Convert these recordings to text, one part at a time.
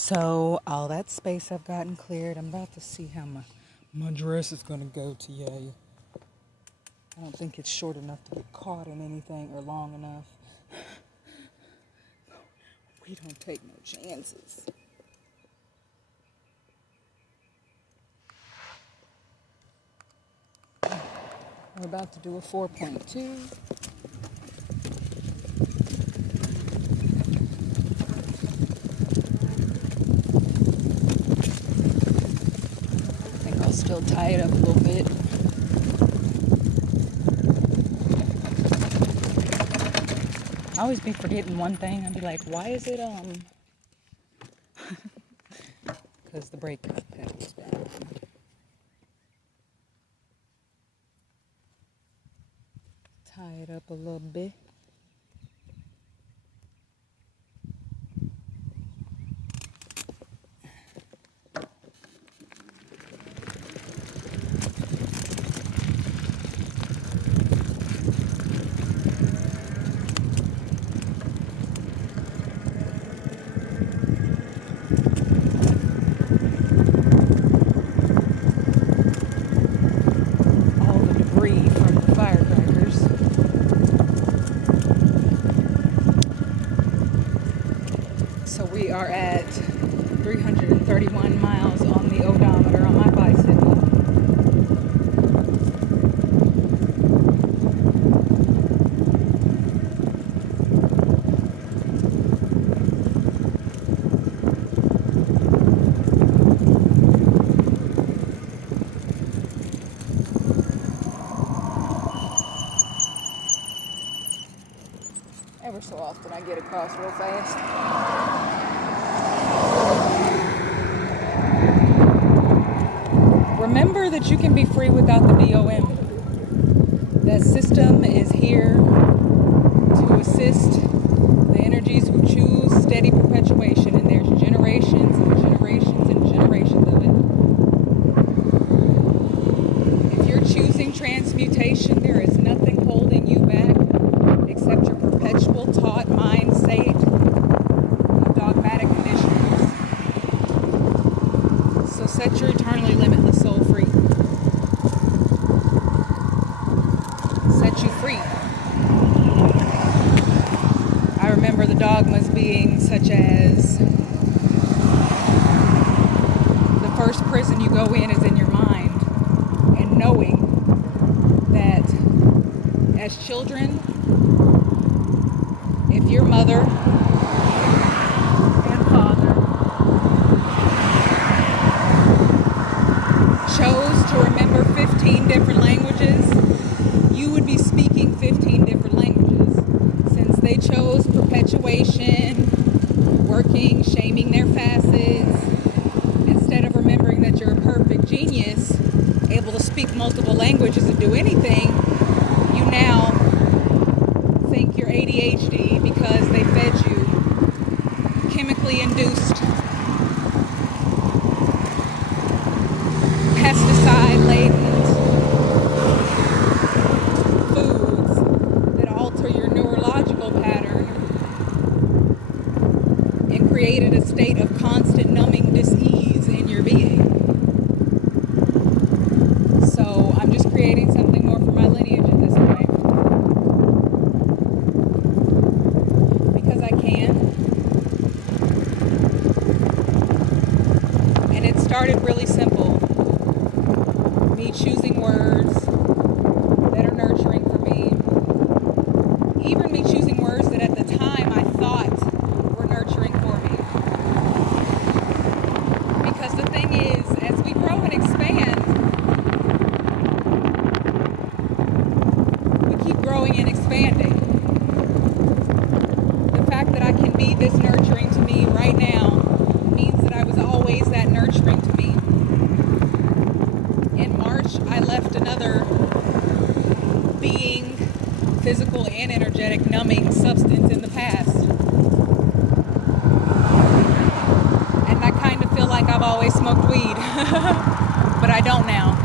So all that space I've gotten cleared, I'm about to see how my dress is going to go today. I don't think it's short enough to get caught in anything or long enough. We don't take no chances. We're about to do a 4.2. I think I'll still tie it up a little bit. I always be forgetting one thing. I'd be like, why is it, because the brake pedal's down. Tie it up a little bit. We are at 331 miles on the odometer on my bicycle. Ever so often I get across real fast. Remember that you can be free without the BOM. That system is here to assist the energies who choose steady perpetuation, and there's generations and generations and generations of it. If you're choosing transmutation, there is nothing holding you back except your perpetual taught mind state of dogmatic conditionings. So set your eternally limitless soul free. Set you free. I remember the dogmas being such as the first prison you go in is in your mind, and knowing that as children, if your mother and father chose to remember 15 different languages, you would be speaking 15 different languages. Since they chose perpetuation, working, shaming their facets, instead of remembering that you're a perfect genius, able to speak multiple languages and do anything, you now think you're ADHD because they fed you chemically induced pesticide-laden foods that alter your neurological pattern and created a state of constant numbing dis-ease in your being. So I'm just creating something more for my lineage at this point. Because I can. And it started really simple. Me choosing words that are nurturing for me. Even me choosing words that at the time I thought were nurturing for me. Because the thing is, as we grow and expand, we keep growing and expanding. The fact that I can be this nurturing to me right now means that I was always that nurturing to me. In March, I left another being, physical and energetic, numbing substance in the past. And I kind of feel like I've always smoked weed, but I don't now.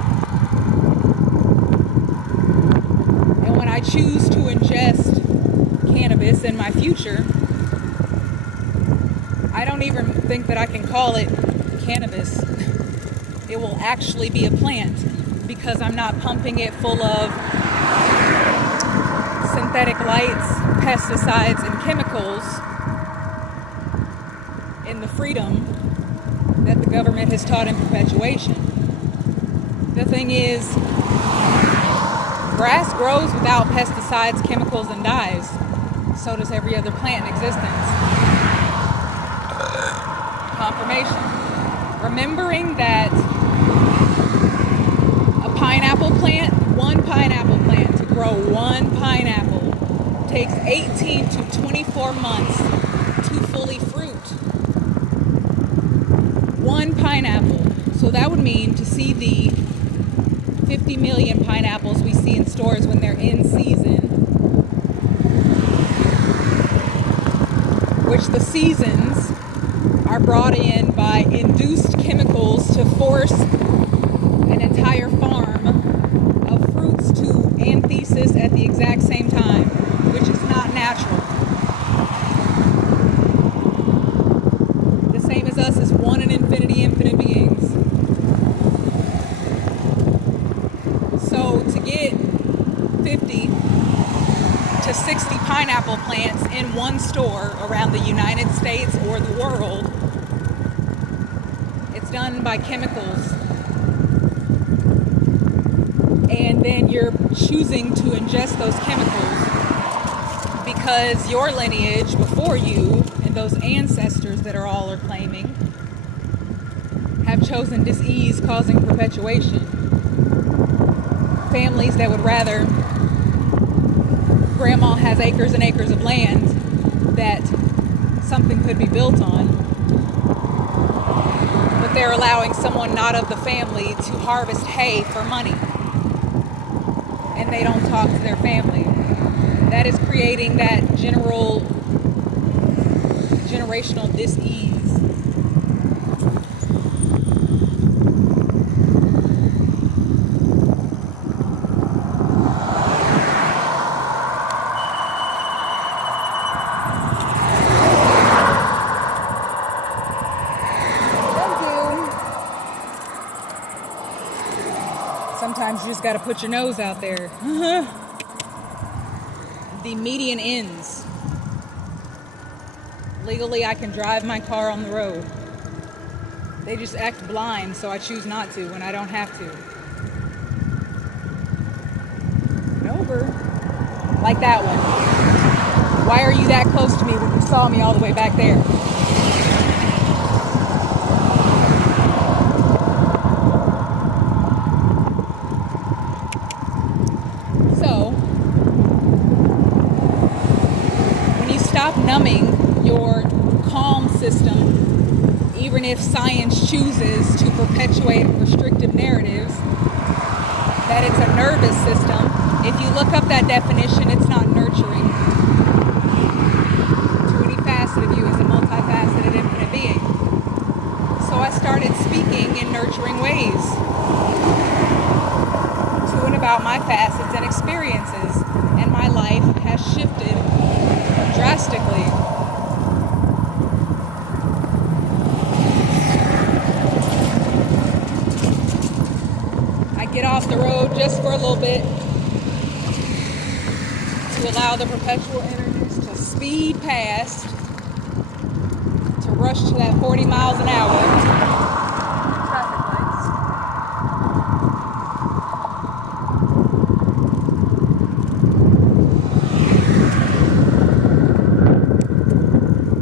And when I choose to ingest cannabis in my future, I don't even think that I can call it cannabis. It will actually be a plant because I'm not pumping it full of synthetic lights, pesticides, and chemicals in the freedom that the government has taught in perpetuation. The thing is, grass grows without pesticides, chemicals, and dyes. So does every other plant in existence. Confirmation. Remembering that a pineapple plant, one pineapple plant, to grow one pineapple takes 18 to 24 months to fully fruit. One pineapple. So that would mean to see the 50 million pineapples we see in stores when they're in season, which the seasons are brought in by induced chemicals to force an entire farm of fruits to anthesis at the exact same time, which is not natural. The same as us is one in infinity, infinite beings. So to get 50 to 60 pineapple plants in one store around the United States or the world, it's done by chemicals. And then you're choosing to ingest those chemicals because your lineage before you and those ancestors that all are claiming have chosen dis-ease causing perpetuation. Families that would rather grandma has acres and acres of land that something could be built on, but they're allowing someone not of the family to harvest hay for money, and they don't talk to their family. That is creating that generational dis-ease. Sometimes you just got to put your nose out there. The median ends. Legally, I can drive my car on the road. They just act blind, so I choose not to when I don't have to. Over. Like that one. Why are you that close to me when you saw me all the way back there? Numbing your calm system, even if science chooses to perpetuate restrictive narratives, that it's a nervous system. If you look up that definition, it's not nurturing. To any facet of you as a multifaceted infinite being. So I started speaking in nurturing ways to and about my facets and experiences, and my life has shifted drastically. I get off the road just for a little bit to allow the perpetual energies to speed past, to rush to that 40 miles an hour. Traffic lights.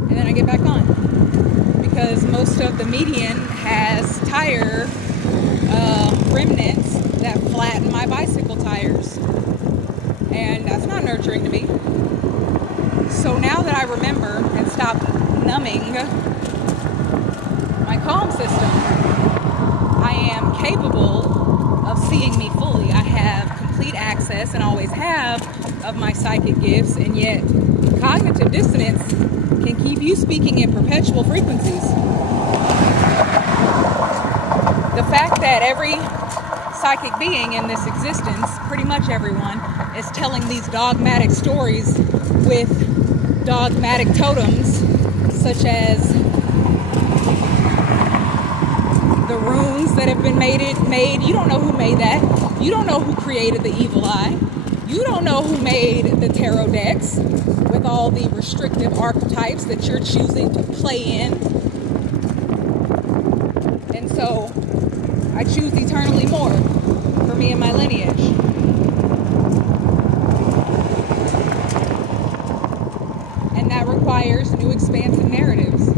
And then I get back on. Because most of the median has tire remnants that flatten my bicycle tires. And that's not nurturing to me. So now that I remember and stop numbing my calm system, I am capable of seeing me fully. I have complete access and always have of my psychic gifts, and yet cognitive dissonance can keep you speaking in perpetual frequencies. The fact that every psychic being in this existence, pretty much everyone, is telling these dogmatic stories with dogmatic totems, such as you don't know who made that. You don't know who created the evil eye. You don't know who made the tarot decks with all the restrictive archetypes that you're choosing to play in. And so I choose eternally more for me and my lineage. And that requires new expansive narratives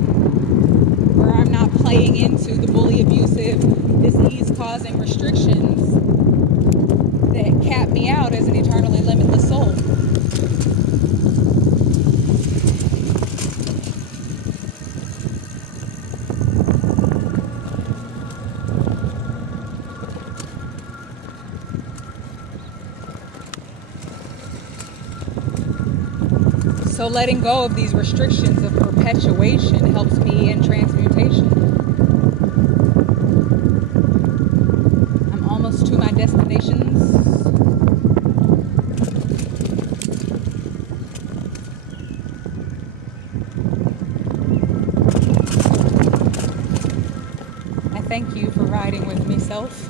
where I'm not playing into the bully, abusive, disease-causing restrictions that cap me out as an eternally limitless soul. So letting go of these restrictions of perpetuation helps me in transmutation. I'm almost to my destinations. I thank you for riding with me, self.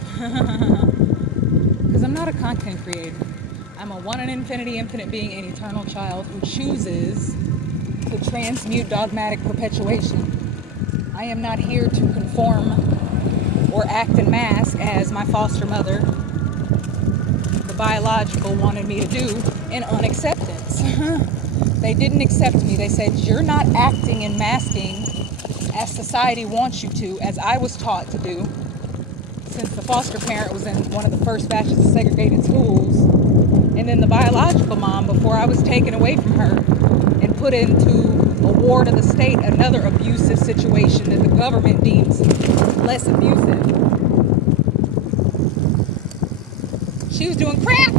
Because I'm not a content creator. I'm a one in infinity, infinite being, an eternal child who chooses to transmute dogmatic perpetuation. I am not here to conform or act and mask as my foster mother, the biological, wanted me to do in unacceptance. They didn't accept me. They said, you're not acting and masking as society wants you to, as I was taught to do, since the foster parent was in one of the first batches of segregated schools. And then the biological mom, before I was taken away from her and put into a ward of the state, another abusive situation that the government deems less abusive. She was doing crack.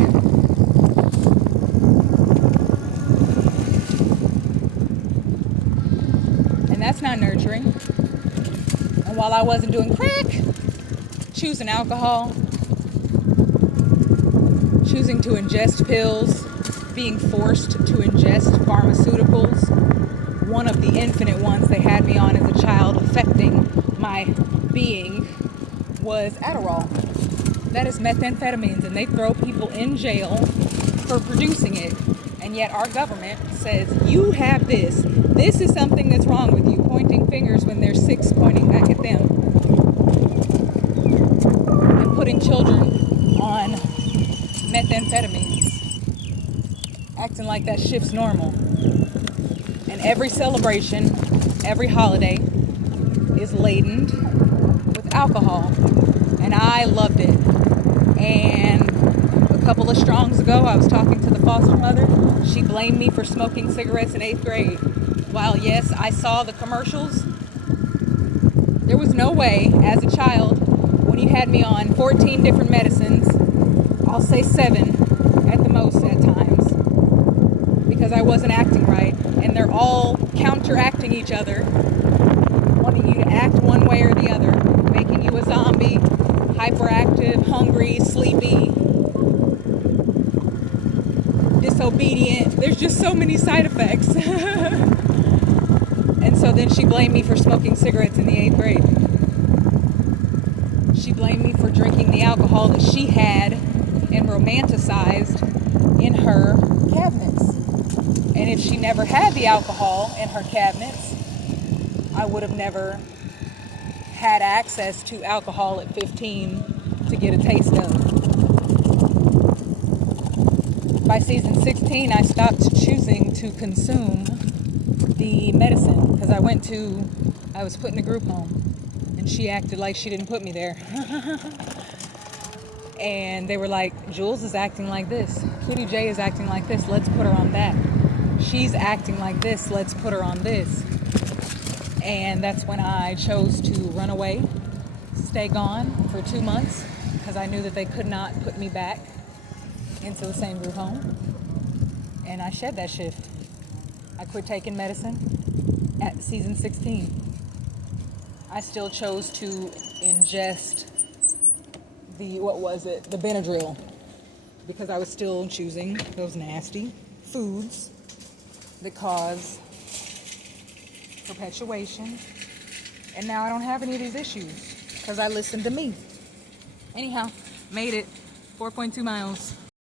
And that's not nurturing. And while I wasn't doing crack, choosing alcohol, choosing to ingest pills, being forced to ingest pharmaceuticals. One of the infinite ones they had me on as a child affecting my being was Adderall. That is methamphetamines, and they throw people in jail for producing it. And yet our government says, you have this. This is something that's wrong with you, pointing fingers when there's six pointing back at them. And putting children on methamphetamines, acting like that shit's normal. And every celebration, every holiday is laden with alcohol, and I loved it. And a couple of strongs ago, I was talking to the foster mother. She blamed me for smoking cigarettes in 8th grade. While yes, I saw the commercials, there was no way as a child, when you had me on 14 different medicines, I'll say 7 at the most at times, because I wasn't acting right, and they're all counteracting each other, wanting you to act one way or the other, making you a zombie, hyperactive, hungry, sleepy, disobedient. There's just so many side effects. And so then she blamed me for smoking cigarettes in the 8th grade. She blamed me for drinking the alcohol that she had and romanticized in her cabinets. And if she never had the alcohol in her cabinets, I would have never had access to alcohol at 15 to get a taste of. By season 16, I stopped choosing to consume the medicine because I was put in a group home, and she acted like she didn't put me there. And they were like, Jules is acting like this. Kitty J is acting like this. Let's put her on that. She's acting like this. Let's put her on this. And that's when I chose to run away, stay gone for 2 months, because I knew that they could not put me back into the same group home. And I shed that shift. I quit taking medicine at season 16. I still chose to ingest the Benadryl, because I was still choosing those nasty foods that cause perpetuation. And now I don't have any of these issues because I listened to me. Anyhow, made it. 4.2 miles.